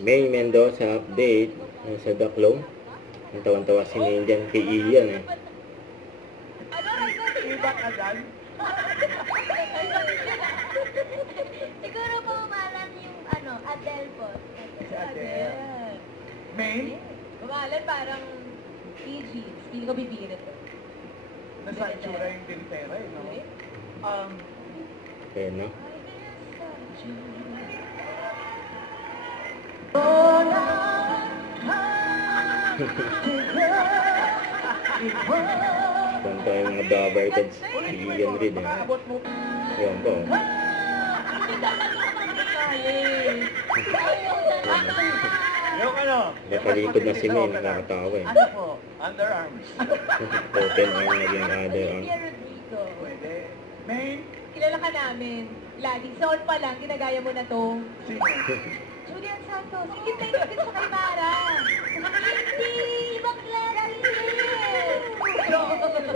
May Mendoza update sa Daklong. Ang tawan-tawa si Maine dyan kay Ian eh. Iba ka dyan? Siguro po umalan yung Adele po. Si Adele. Maine? Umalan parang PG. Hindi ko bibirit. Nasa itsura yung tintera eh, no? Ayan, no? Tonto yung mga dabarkads. Si Ian Reid eh. Ayan po. Yung ano? Nakalikod na si Maine. Nakakatawa eh. Ano po? Underarms. Open arm naging other arm. Pwede. Maine? Kilala ka namin. Lagi. Soul pa lang, ginagaya mo na to. Sino? Julian Santos. Sige, tayo natin sa kay Mara. Hindi! Ibang klase!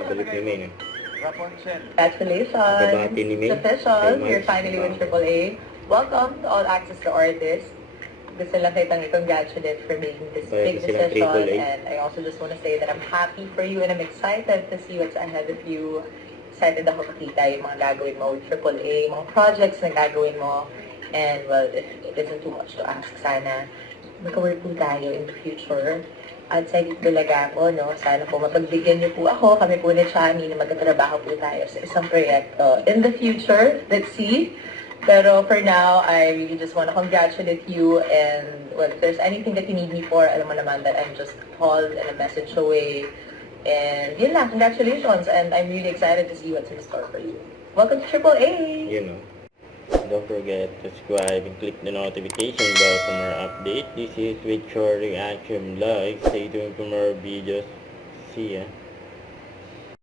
Nabalik ni Maine eh. Rapunzel. Congratulations! Nababati ni May. It's official. Kay You're Mars. finally with AAA. Welcome to All Access to Artists. Gusto lang kitang i-congratulate for making this Kaya big silang decision. AAA. And I also just want to say that I'm happy for you and I'm excited to see what's ahead of you. Excited ako makita yung mga gagawin mo with AAA, mga projects na gagawin mo. And well, if it isn't too much to ask, sana magka-work po tayo in the future. At sa talaga po, no, sana po mapagbigyan niyo po ako, kami po ni Chami na magkatrabaho po tayo sa isang proyekto. In the future, let's see. Pero for now, I really just want to congratulate you and well, if there's anything that you need me for, alam mo naman that I'm just called and a message away. And yun lang, congratulations and I'm really excited to see what's in store for you. Welcome to AAA! You know. Don't forget to subscribe and click the notification bell for more updates. This is with Short Reaction Vlog. Stay tuned for more videos. See ya.